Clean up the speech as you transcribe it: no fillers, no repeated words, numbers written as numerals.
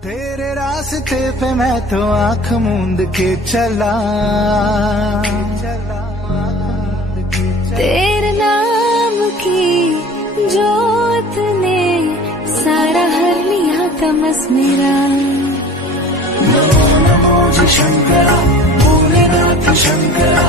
तेरे रास्ते पे मैं तो आंख मूंद के चला, तेरे नाम की जोत ने सारा हर लिया तमस मेरा। नमो नमो जी शंकरा, भोलेनाथ शंकरा,